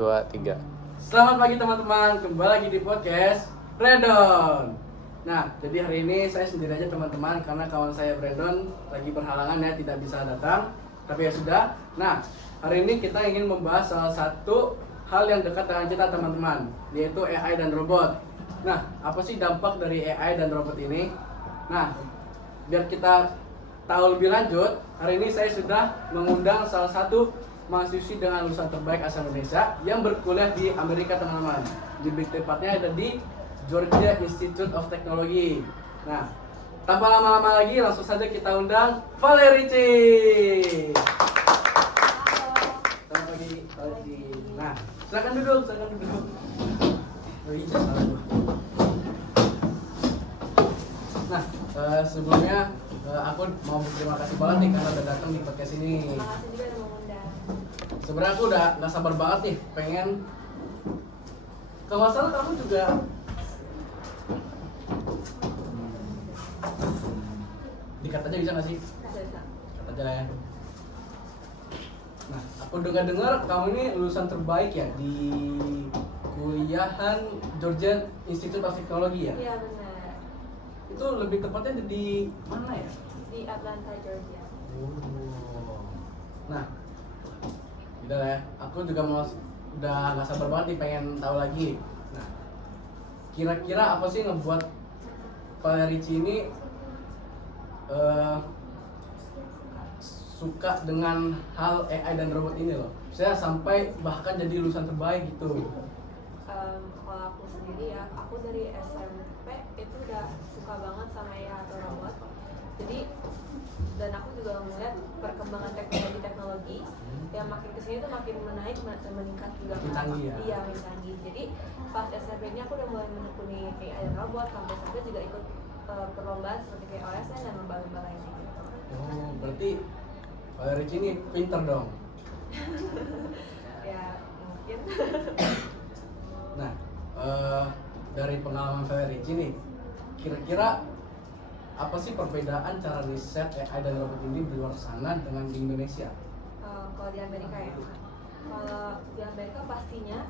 2, 3. Selamat pagi teman-teman, kembali lagi di podcast Brandon. Nah, jadi hari ini saya sendiri aja teman-teman, karena kawan saya Brandon lagi berhalangan ya, tidak bisa datang. Tapi ya sudah. Nah, hari ini kita ingin membahas salah satu hal yang dekat dengan kita teman-teman, yaitu AI dan robot. Nah, apa sih dampak dari AI dan robot ini? Nah, biar kita tahu lebih lanjut, hari ini saya sudah mengundang salah satu mahasiswi dengan lulusan terbaik asal Indonesia yang berkuliah di Amerika teman-teman. Lebih tepatnya ada di Georgia Institute of Technology. Nah, tanpa lama-lama lagi langsung saja kita undang Valerici. Selamat pagi Valerici. Nah, silakan duduk. Oh iya, salah gua. Nah, sebelumnya aku mau berterima kasih banget nih karena udah datang di podcast ini. Terima kasih juga udah mengundang. Sebenarnya aku udah nggak sabar banget nih, pengen. Kalau nggak salah kamu juga dikat aja bisa nggak sih? Bisa. Kat aja lah ya. Nah, aku dengar kamu ini lulusan terbaik ya di kuliahan Georgia Institute of Technology ya? Iya benar. Itu lebih tepatnya di mana ya? Di Atlanta, Georgia. Oh. Nah, udah lah ya. Aku juga udah nggak sabar banget nih pengen tahu lagi. Nah, kira-kira apa sih ngebuat Valerici ini suka dengan hal AI dan robot ini loh? Saya sampai bahkan jadi lulusan terbaik gitu. Kalau aku sendiri ya, aku dari SMP itu udah suka banget sama AI atau robot. Jadi dan aku juga melihat perkembangan teknologi yang makin kesini tuh makin menaik dan meningkat juga. Makin canggih ya? Iya, makin canggih. Jadi pas SMP ini aku udah mulai menekuni AI dan robot, sampai juga ikut perlombaan seperti kayak OSN dan lomba-lomba lainnya gitu. Oh, berarti Valerici ini pinter dong. Ya mungkin. Nah, dari pengalaman Valerici nih, kira-kira apa sih perbedaan cara riset AI dan robot ini di luar sana dengan di Indonesia? Kalau di Amerika ya, kalau di Amerika pastinya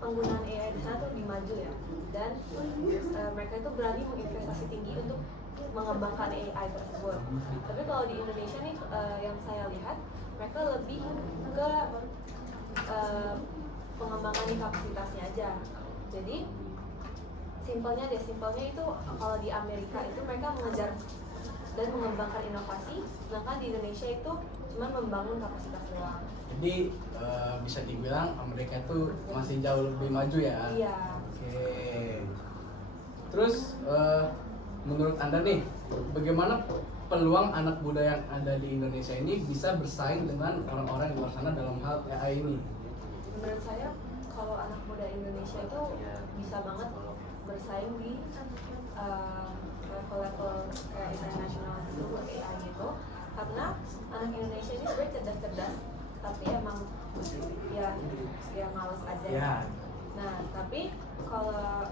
penggunaan AI di sana tuh lebih maju ya, dan mereka itu berani menginvestasi tinggi untuk mengembangkan AI tersebut. Tapi kalau di Indonesia nih, yang saya lihat mereka lebih ke pengembangan di kapasitasnya aja. Jadi simpelnya itu kalau di Amerika itu mereka mengejar dan mengembangkan inovasi, sedangkan di Indonesia itu cuma membangun kapasitas doang. Jadi bisa dibilang Amerika itu masih jauh lebih maju ya? Iya. Oke. Terus menurut Anda nih, bagaimana peluang anak muda yang ada di Indonesia ini bisa bersaing dengan orang-orang di luar sana dalam hal AI ini? Menurut saya kalau anak muda Indonesia itu bisa banget bersaing di level-level kayak internasional gitu buat AI gitu, karena anak Indonesia ini sebenarnya cerdas-cerdas, tapi emang ya males aja. Ya. Nah, tapi kalau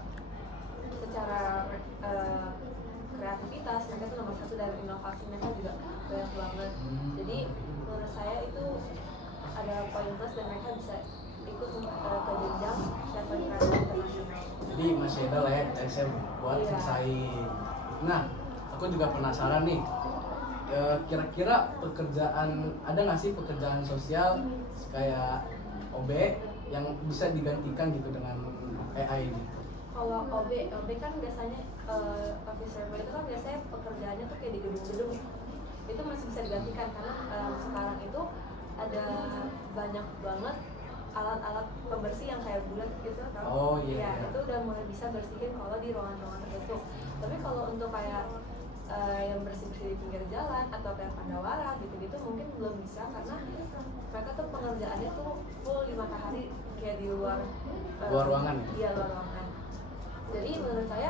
secara kreativitas mereka tuh nomor satu, dan inovasi mereka juga banyak banget. Jadi menurut saya itu ada poin plus dan mereka bisa ikut ke jenjang level internasional. Jadi masih ada lah ya TSM buat Iya. bersaing. Nah, aku juga penasaran nih, kira-kira ada nggak sih pekerjaan sosial kayak OB yang bisa digantikan gitu dengan AI ini? Kalau OB kan biasanya office server itu kan biasanya pekerjaannya tuh kayak di gedung-gedung ya. Itu masih bisa digantikan karena sekarang itu ada banyak banget alat-alat pembersih yang kayak bulat gitu kan. Oh iya. Ya, Iya. itu udah mulai bisa bersihin kalau di ruangan-ruangan tertentu. Tapi kalau untuk kayak yang bersih-bersih di pinggir jalan atau kayak pandawara gitu-gitu mungkin belum bisa, karena mereka tuh pengerjaannya tuh full di matahari kayak di luar Ruangan. Iya, luar ruangan. Jadi menurut saya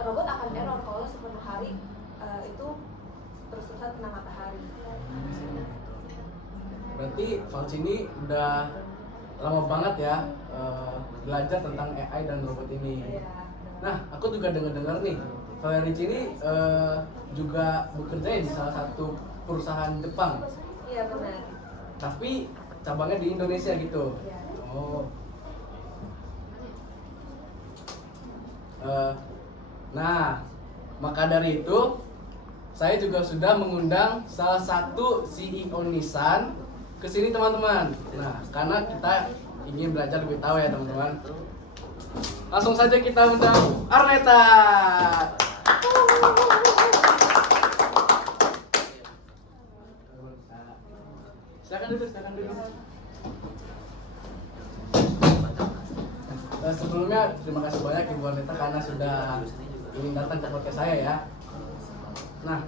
robot akan error kalau sepenuh hari itu terus-terusan kena matahari. Berarti Valci ini udah lama banget ya belajar tentang AI dan robot ini. Iya. Nah, aku juga dengar nih, Valerici ini juga bekerja di salah satu perusahaan Jepang. Iya benar. Tapi cabangnya di Indonesia gitu. Iya. Oh. Nah, maka dari itu saya juga sudah mengundang salah satu CEO Nissan ke sini teman-teman. Nah, karena kita ingin belajar lebih tahu ya teman-teman. Langsung saja kita undang Arneta. Silakan duduk, silakan duduk. Sebelumnya terima kasih banyak Ibu Arneta karena sudah ingin datang ke podcast saya ya. Nah,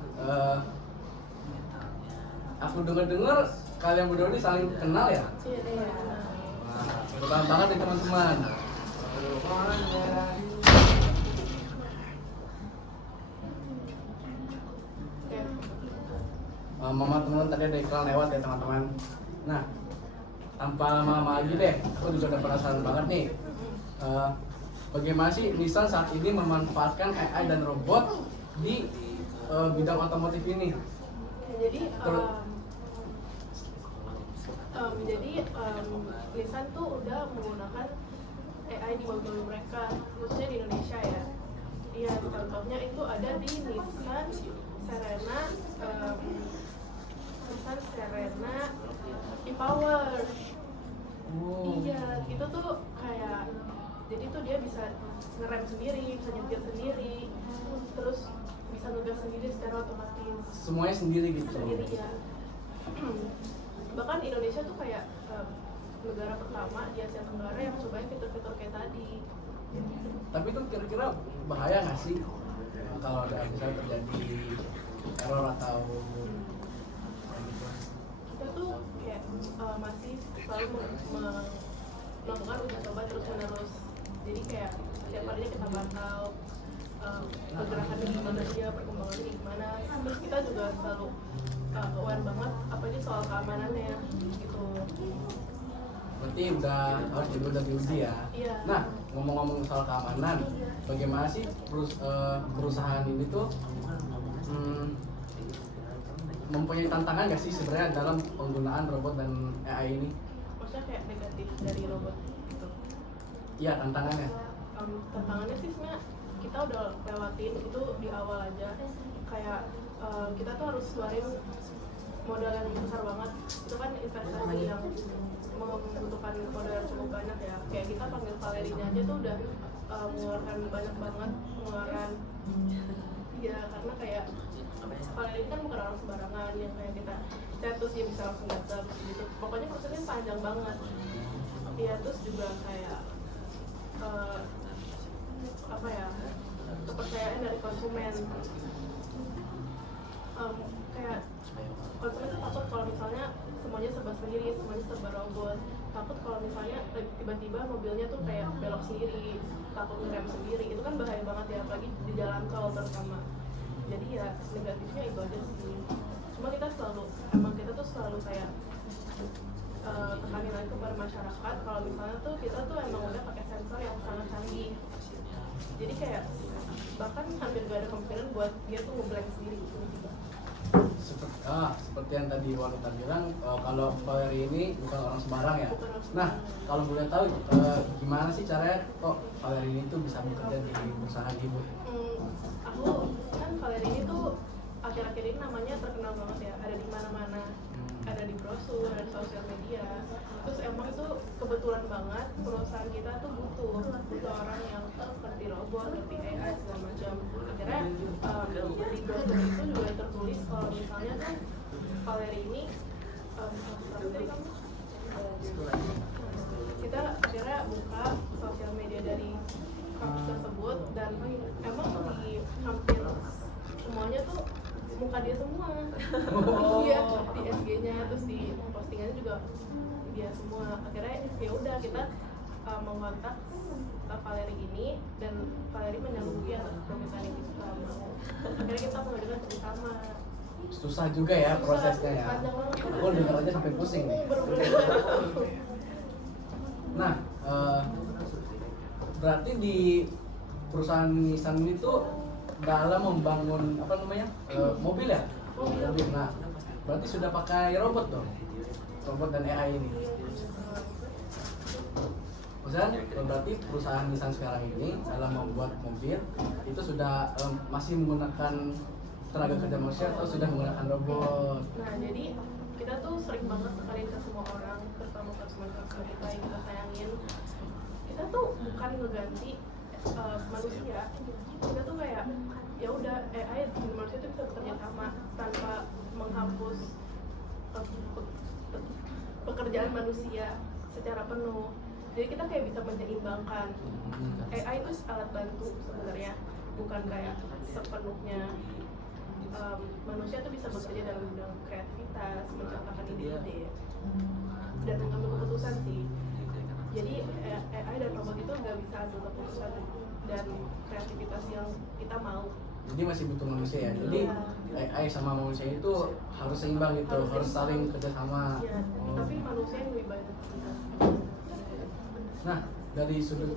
aku dengar-dengar kalian berdua ini saling kenal ya? Iya. Wah, kebetulan banget nih teman-teman. Mama teman-teman tadi ada iklan lewat ya teman-teman. Nah, tanpa lama-lama lagi deh, aku juga udah penasaran banget nih. Bagaimana sih Nissan saat ini memanfaatkan AI dan robot di bidang otomotif ini? Jadi Nissan tuh udah menggunakan AI di mobil mereka, khususnya di Indonesia ya. Iya, contohnya itu ada di Nissan Serena, e-Power. Iya, itu tuh kayak, jadi tuh dia bisa ngerem sendiri, bisa nyetir sendiri, terus bisa ngegas sendiri secara otomatis. Semuanya sendiri gitu. Sendiri ya. Bahkan Indonesia tuh kayak negara pertama di Asia Tenggara yang cobain fitur-fitur kayak tadi. Tapi itu kira-kira bahaya nggak sih kalau ada misalnya terjadi error atau Kita tuh kayak masih selalu melakukan uji coba terus-menerus. Jadi kayak setiap harinya kita pantau pergerakannya gimana dia, perkembangannya gimana. Terus kita juga selalu aware banget apa aja soal keamanannya gitu. berarti udah diuji ya? Iya. Nah, ngomong-ngomong soal keamanan, bagaimana sih perusahaan ini tuh mempunyai tantangan nggak sih sebenarnya dalam penggunaan robot dan AI ini? Maksudnya kayak negatif dari robot gitu. Iya, tantangannya. Tantangannya sih sebenarnya kita udah lewatin itu di awal aja. Kayak kita tuh harus keluarin modal yang besar banget. Itu kan investasi yang membutuhkan modal yang cukup banyak ya. Kayak kita panggil Valerinya aja tuh udah mengeluarkan banyak banget pengeluaran. Ya karena kayak Valeri kan bukan orang sembarangan yang kayak kita chat terus dia bisa langsung datang gitu. Pokoknya prosesnya panjang banget. Iya, terus juga kayak apa ya, kepercayaan dari konsumen. Kayak konsumen tuh takut kalau misalnya semuanya serba sendiri, semuanya serba robot. Takut kalau misalnya tiba-tiba mobilnya tuh kayak belok sendiri, takut ngerem sendiri. Itu kan bahaya banget ya, apalagi di jalan tol terutama. Jadi ya negatifnya itu aja sih. Cuma kita tuh selalu kayak tekanin lagi kepada masyarakat kalau misalnya tuh kita tuh emang udah pakai sensor yang sangat canggih. Jadi kayak bahkan hampir gak ada kemungkinan buat dia tuh ngeblank sendiri gitu. Seperti yang tadi Wanita bilang, kalau Valeri ini bukan orang sembarang ya. Bukan orang Nah, sembarang. kalau boleh tahu gimana sih caranya kok Valeri ini tuh bisa bekerja di perusahaan ibu? Aku kan Valeri ini tuh akhir-akhir ini namanya terkenal banget ya, ada di mana-mana, ada di brosur, ada di sosial media. Terus emang itu kebetulan banget perusahaan kita tuh butuh orang yang ngerti robot, ngerti AI segala macam. Akhirnya di brosur itu juga tertulis kalau misalnya tuh Valeri ini kita akhirnya buka sosial media dari kampus tersebut dan emang di hampir semuanya tuh muka dia semua. Iya, di SG-nya terus di postingannya juga dia semua. Akhirnya ya udah kita mengontak Valeri ini dan Valeri menyanggupi atas permintaan yang kita mau. Akhirnya kita mengajukan kerjasama. Susah juga ya prosesnya ya. Panjang banget. Aku dengar aja sampai pusing nih. Nah, berarti di perusahaan Nissan ini tuh dalam membangun mobil ya? Mobil. Nah, berarti sudah pakai robot dong? Robot dan AI ini? Iya, Nissan berarti perusahaan Nissan sekarang ini dalam membuat mobil itu sudah masih menggunakan tenaga kerja manusia atau sudah menggunakan robot? Nah, jadi kita tuh sering banget tekanin ke semua orang, terutama customer kita yang kita sayangin. Kita tuh bukan ngeganti manusia, kita tuh kayak ya udah AI dan manusia itu bisa bekerja sama tanpa menghapus pekerjaan manusia secara penuh. Jadi kita kayak bisa menyeimbangkan. AI itu alat bantu sebenarnya, bukan kayak sepenuhnya manusia tuh bisa bekerja dalam bidang kreativitas, menciptakan ide-ide dan mengambil keputusan sih. Jadi AI dan robot itu nggak bisa ambil keputusan dan kreativitas yang kita mau. Jadi masih butuh manusia ya. Jadi AI sama manusia itu harus seimbang gitu, harus saling kerjasama. Ya, tapi manusia yang lebih banyak. Nah, dari sudut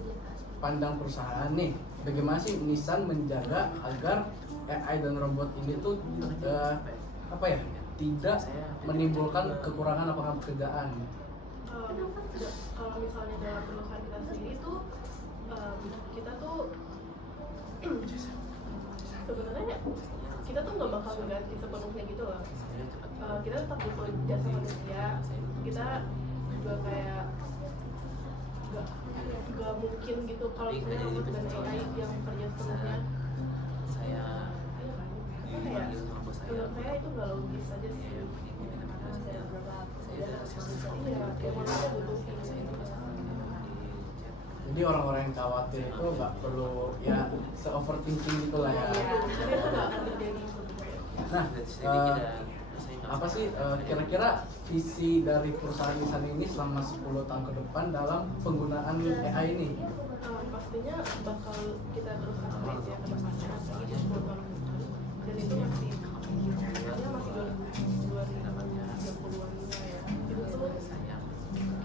pandang perusahaan nih, bagaimana sih Nissan menjaga agar AI dan robot ini tuh apa ya, tidak menimbulkan kekurangan lapangan pekerjaan? Kalau misalnya dalam perusahaan kita sendiri tuh kita tuh sebenarnya kita tuh nggak bakal mengganti sepenuhnya gitu loh. Kita tetap butuh jasa manusia. Kita juga kayak nggak mungkin gitu kalau misalnya robot dan AI yang kerja sepenuhnya. Menurut saya itu nggak logis aja sih. Iya, manusia butuh Jadi orang-orang yang khawatir itu nggak perlu ya se-overthinking gitu lah ya. tapi itu nggak akan terjadi. Nah, apa sih kira-kira visi dari perusahaan Nissan ini selama 10 tahun ke depan dalam penggunaan AI ini? Pastinya bakal kita terus upgrade ya ke depannya, apalagi di 10 tahun ke depan. Dan itu masih 2030-an ya. Itu tuh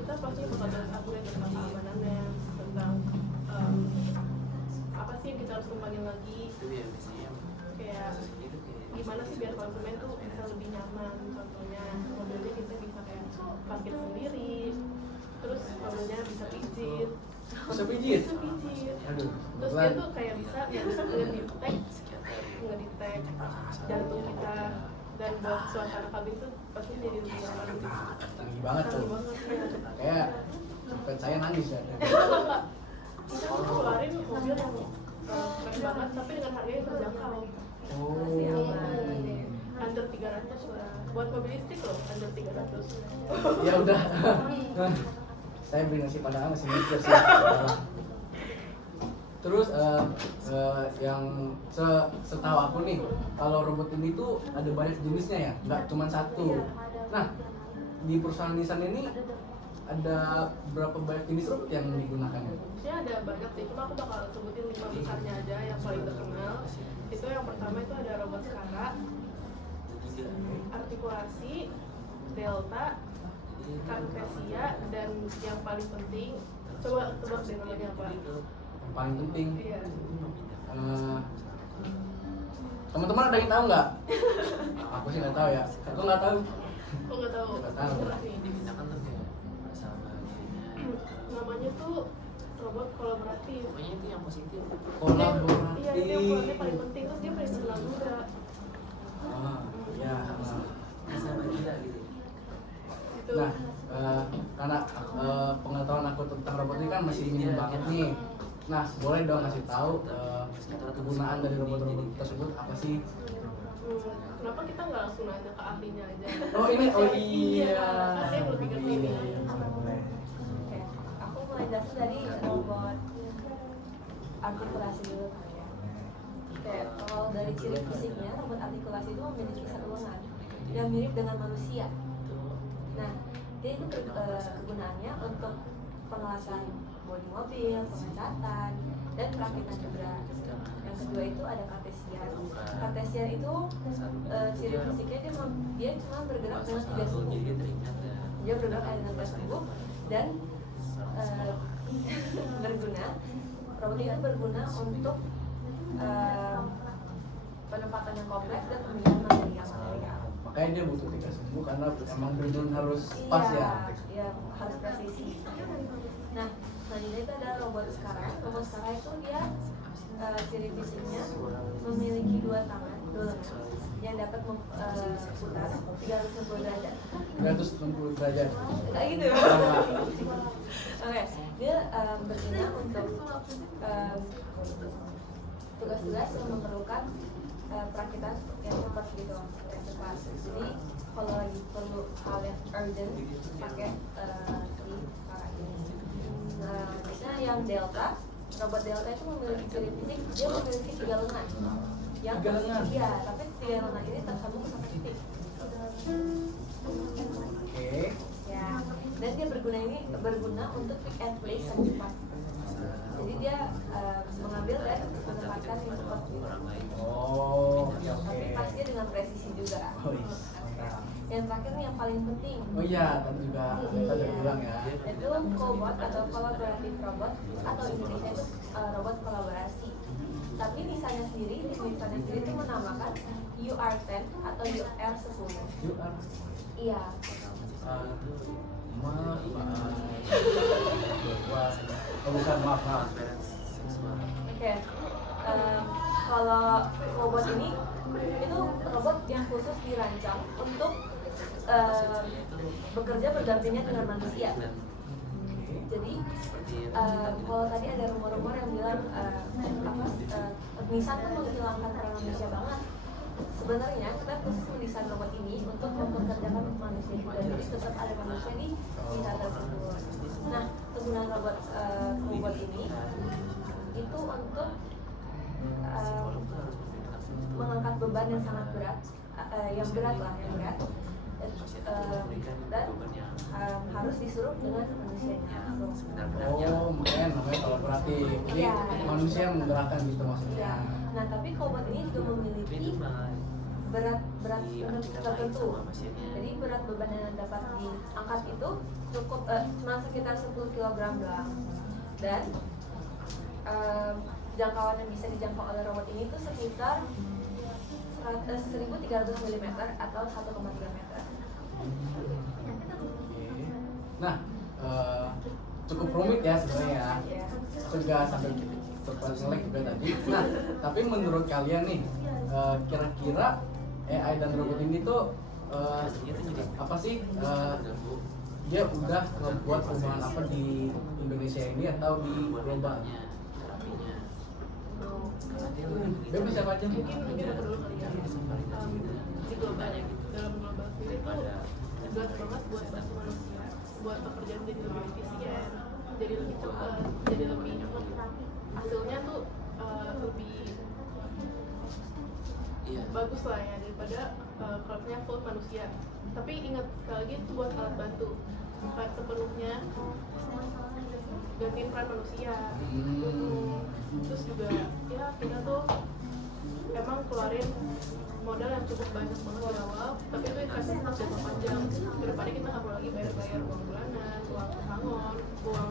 kita pasti bakal terus upgrade tentang keamanannya, tentang apa sih yang kita harus kembangin lagi, kayak gimana sih biar konsumen tuh bisa lebih nyaman. Contohnya mobilnya kita bisa kayak parkir sendiri, terus mobilnya bisa pijit. Bisa pijit? Bisa pijit. Aduh, Terus dia tuh kayak bisa ngedetek jantung kita, dan buat suasana kabin tuh pasti jadi lebih nyaman. Tinggi banget tuh. Canggih banget ya. Kayak sampai saya nangis ya. Kita tuh keluarin mobil yang keren banget tapi dengan harga yang terjangkau. Oh. Under 300 lah. Buat mobil listrik loh, under 300. Ya udah. Saya beri nasi padang masih mikir sih. Terus yang setahu aku nih, kalau robot ini tuh ada banyak jenisnya ya, nggak cuma satu. Nah, di perusahaan Nissan ini ada berapa banyak jenis robot yang digunakan? Sebenarnya ada banyak sih, cuma aku bakal sebutin 5 besarnya aja yang paling terkenal. Itu yang pertama itu ada robot Skara, artikulasi, Delta, Cartesia, dan yang paling penting, coba tebak deh namanya apa? Yang paling penting. Iya. Teman-teman ada yang tahu nggak? Aku sih nggak tahu ya. Aku nggak tahu. Aku nggak tahu. Nggak tahu. Cerah nih. Namanya tuh robot kolaboratif. Pokoknya itu yang positif. Kolaboratif. Iya, itu yang buatnya paling penting. Terus dia paling senang juga. Ya. Sama juga gitu. Gitu. Nah, karena pengetahuan aku tentang robot ini kan masih minim banget nih. Nah, boleh dong kasih tahu kegunaan dari robot-robot tersebut apa sih? Kenapa kita nggak langsung nanya ke ahlinya aja? Oh ini, oh iya. Iya, kan dia lebih ngerti nih. Boleh. Oke, aku mulai jelasin dari robot artikulasi dulu kan ya. Oke, kalau dari ciri fisiknya, robot artikulasi itu memiliki satu lengan yang mirip dengan manusia. Nah, dia itu kegunaannya untuk pengelasan bodi mobil, pengecatan, dan perakitan juga. Yang kedua itu ada Cartesian. Cartesian itu ciri fisiknya dia cuma bergerak dengan 3 suku. Dia bergerak dengan 3 suku dan robot itu berguna untuk penempatan yang kompleks dan pemilihan material. Makanya dia butuh 3 suku karena emang benar harus pas ya. Iya, harus presisi. Nah, selanjutnya itu ciri fisiknya memiliki dua tangan, dua lengan yang dapat putar 360 derajat. 360 derajat. Kayak gitu ya. Oke, dia berguna untuk tugas-tugas yang memerlukan perakitan yang cepat gitu, yang cepat. Jadi kalau lagi perlu hal yang urgent pakai si kakak ini. Nah, biasanya yang Delta, robot Delta itu memiliki ciri fisik, dia memiliki 3 lengan. Yang 3 lengan? Iya, tapi 3 lengan ini tersambung sampai titik. Oke. Ya, dan dia berguna untuk pick and place yang cepat. Jadi dia mengambil dan menempatkan yang cepat gitu. Oh, oke. Tapi pastinya dengan presisi juga. Oh, iya. Mantap. Yang terakhir nih yang paling penting. Oh iya, tadi juga kita udah bilang ya. Itu cobot atau collaborative robot atau Indonesia itu robot kolaborasi. Tapi nisannya sendiri itu menamakan UR10 atau UR10. UR. Iya. Maaf. Oh, bukan, maaf. Oke. Kalau robot ini itu robot yang khusus dirancang untuk bekerja berdampingan dengan manusia. Jadi kalau tadi ada rumor-rumor yang bilang Nissan tuh menghilangkan peran manusia banget. Sebenarnya kita khusus mendesain robot ini untuk mempekerjakan manusia juga, jadi tetap ada manusia di Nissan tersebut. Nah, penggunaan robot ini itu untuk mengangkat beban yang sangat berat, yang berat dan harus disuruh dengan manusianya langsung. Oh, mungkin namanya kolaboratif. Jadi Iya. manusia yang menggerakkan gitu maksudnya. Iya. Nah, tapi robot ini juga memiliki berat tertentu. Jadi berat beban yang dapat diangkat itu cukup cuma sekitar 10 kg doang. Dan jangkauan yang bisa dijangkau oleh robot ini itu sekitar 1.300 mm atau 1,3 meter. Nah, cukup rumit ya sebenarnya ya. Ya. Aku juga sampai selek juga tadi. Nah, tapi menurut kalian nih, kira-kira AI dan robot ini tuh apa sih? Dia udah membuat perubahan apa di Indonesia ini atau di global? Bebas siapa aja? Mungkin aku dulu kali ya. Di global ya, dalam global sendiri tuh berat banget buat bantu manusia, buat pekerjaan jadi lebih efisien, jadi lebih cepat, jadi lebih hasilnya tuh lebih bagus lah ya daripada kalau punya full manusia. Tapi ingat sekali lagi itu buat alat bantu, bukan sepenuhnya gantiin peran manusia. Terus juga ya kita tuh emang keluarin modal yang cukup banyak banget di awal, tapi itu investasinya jangka panjang. Kedepannya kita nggak perlu lagi bayar uang bulanan, uang pesangon, uang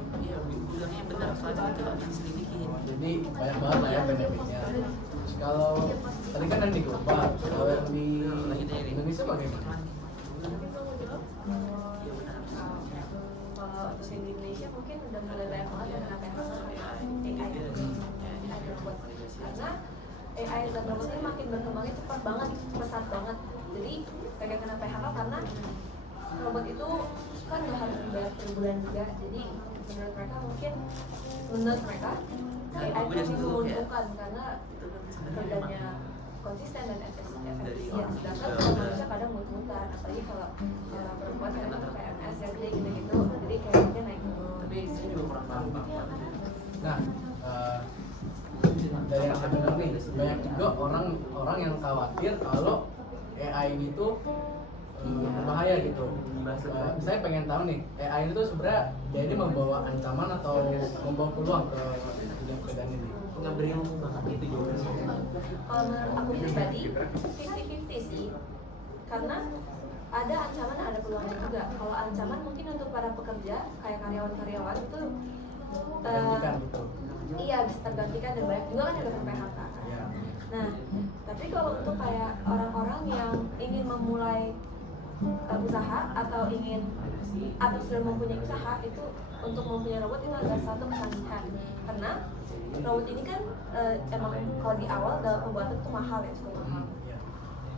bilangnya benar soalnya diselidikin. Jadi banyak banget lah ya benefitnya. Terus kalau tadi kan yang di global, kalau yang di Indonesia bagaimana? kita mau jawab. Kalau untuk di Indonesia mungkin udah mulai banyak banget yang menggunakan AI robot, karena AI dan robot ini makin berkembangnya cepat banget, pesat banget. Jadi kayak kena PHK karena robot itu kan nggak harus dibayar per bulan juga. Jadi menurut mereka AI itu menguntungkan karena kerjanya konsisten dan efisien. Sedangkan kalau manusia kadang muter-muter, apalagi kalau perempuan kan itu PMS ya gitu-gitu. Jadi kayaknya naik turun. Tapi saya juga kurang paham. Nah, dari yang saya dengar nih, banyak juga orang yang khawatir kalau AI ini tuh berbahaya gitu. Saya pengen tahu nih, AI itu sebenarnya dia ini membawa ancaman atau membawa peluang ke dunia pekerjaan ini? Nggak berilmu banget itu jawabannya. Kalau menurut aku pribadi 50-50 sih, karena ada ancaman ada peluangnya juga. Kalau ancaman mungkin untuk para pekerja kayak karyawan-karyawan itu Tergantikan gitu. iya bisa tergantikan dan banyak juga kan yang udah PHK. Ya. Nah, tapi kalau untuk kayak orang-orang yang ingin memulai usaha atau sudah mempunyai usaha itu untuk mempunyai robot itu adalah satu kesalahan karena robot ini kan emang kalau di awal dalam pembuatan itu mahal ya, cukup mahal.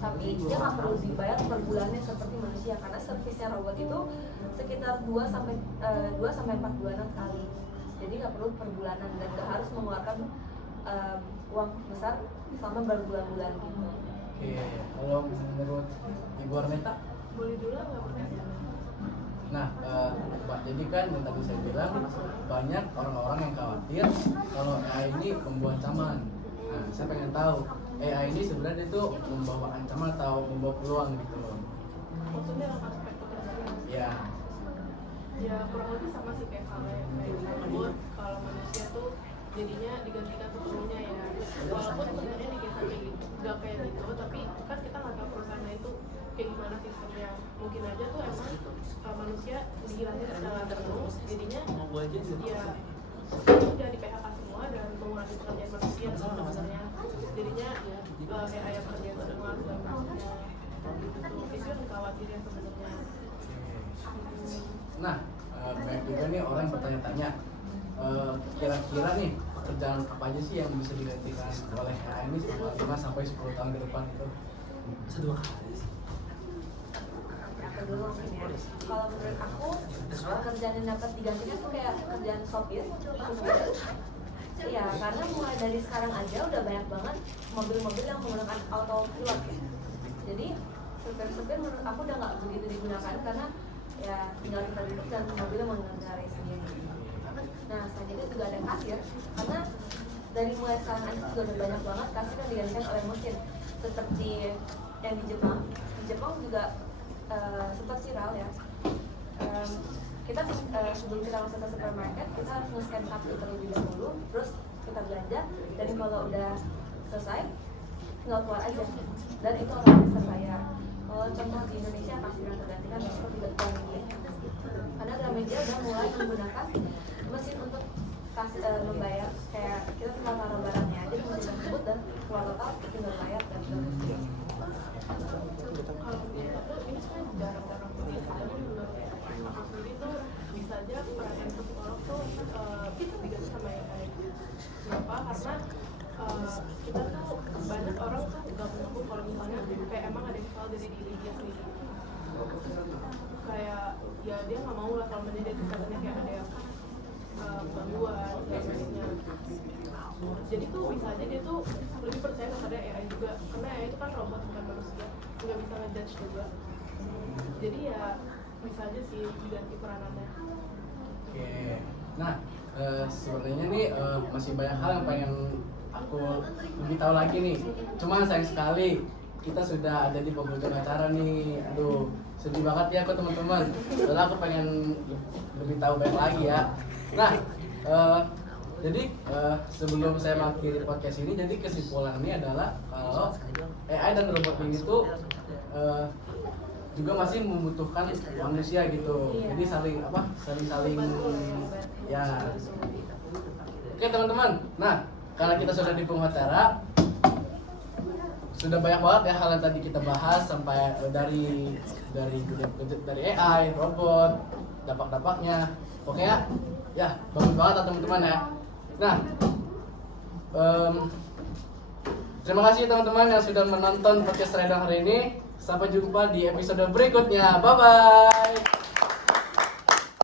Tapi dia nggak perlu dibayar per bulannya seperti manusia karena servisnya robot itu sekitar 2 sampai 4 bulanan sekali. Jadi nggak perlu per bulanan dan nggak harus mengeluarkan uang besar selama berbulan-bulan gitu. Oke, kalau menurut Ibu Arneta? Boleh dulu nggak pertanyaan? Nah, Pak, jadi kan yang tadi saya bilang banyak orang-orang yang khawatir kalau AI ini membawa ancaman. Nah, saya pengen tahu AI ini sebenarnya itu membawa ancaman atau membawa peluang gitu loh. Maksudnya dalam aspek pekerjaan? Ya, Ya kurang lebih sama sih kayak robot. Kalau manusia tuh jadinya digantikan sepenuhnya ya. Walaupun sebenarnya diganti gitu, nggak kayak gitu, tapi kan kita nggak tahu perusahaannya itu kayak gimana sistemnya. Mungkin aja tuh emang manusia dihilangin secara penuh, jadinya ya udah di PHK semua dan mengurangi pekerjaan manusia sebenarnya. Jadinya kayak ayam kerja itu dengan manusia. Itu yang dikhawatirkan sebenarnya. nah banyak juga nih orang yang bertanya-tanya kira-kira nih pekerjaan apa aja sih yang bisa digantikan oleh AI ini selama 5 sampai 10 tahun ke depan itu? Sedua kali. Aku dulu mungkin ya. Kalau menurut aku pekerjaan yang dapat digantikan tuh kayak pekerjaan sopir. Iya, karena mulai dari sekarang aja udah banyak banget mobil-mobil yang menggunakan autopilot ya. Jadi supir-supir menurut aku udah nggak begitu digunakan karena ya tinggal kita duduk dan mobilnya mengendarai sendiri. Nah, selain itu juga ada kasir karena dari mulai sekarang aja juga udah banyak banget kasir yang digantikan oleh mesin seperti yang di Jepang. Di Jepang juga sempat viral ya. Kita sebelum kita masuk ke supermarket kita harus nge-scan kartu terlebih dahulu, terus kita belanja dan kalau udah selesai tinggal keluar aja dan itu otomatis terbayar. Kalau contoh di Indonesia kasir yang tergantikan seperti Gramedia karena Gramedia udah mulai menggunakan mesin untuk membayar, kayak kita tinggal taruh barangnya aja di mesin tersebut dan keluar total tinggal bayar dan Kalau menurut aku ini sebenarnya jarang-jarang banget. Tapi menurut aku sendiri tuh bisa aja perhatian psikolog tuh diganti sama AI. Kenapa? Karena kita tuh banyak orang tuh gak mengaku kalau misalnya kayak emang ada yang salah dari diri dia sendiri. Kayak ya dia nggak mau lah kalau misalnya dia kesannya kayak ada yang gangguan kayak lainnya. Jadi tuh bisa aja dia tuh lebih percaya kepada AI juga karena AI itu kan robot bukan manusia, nggak bisa ngejudge juga. Jadi ya bisa aja sih diganti peranannya. Oke, nah sebenarnya nih masih banyak hal yang pengen aku lebih tahu lagi nih. Cuma sayang sekali kita sudah ada di penghujung acara nih. Aduh, sedih banget ya aku teman-teman. Soalnya aku pengen lebih tahu banyak lagi ya. Nah, jadi sebelum saya mengakhiri podcast ini, jadi kesimpulannya adalah kalau AI dan robot ini tuh juga masih membutuhkan manusia gitu. Iya. Jadi saling ya. Oke teman-teman, nah karena kita sudah di penghujung acara, sudah banyak banget ya hal yang tadi kita bahas sampai dari AI, robot, dampak-dampaknya. Oke ya, bagus banget teman-teman ya. Nah, terima kasih teman-teman yang sudah menonton podcast Redon hari ini. Sampai jumpa di episode berikutnya. Bye bye.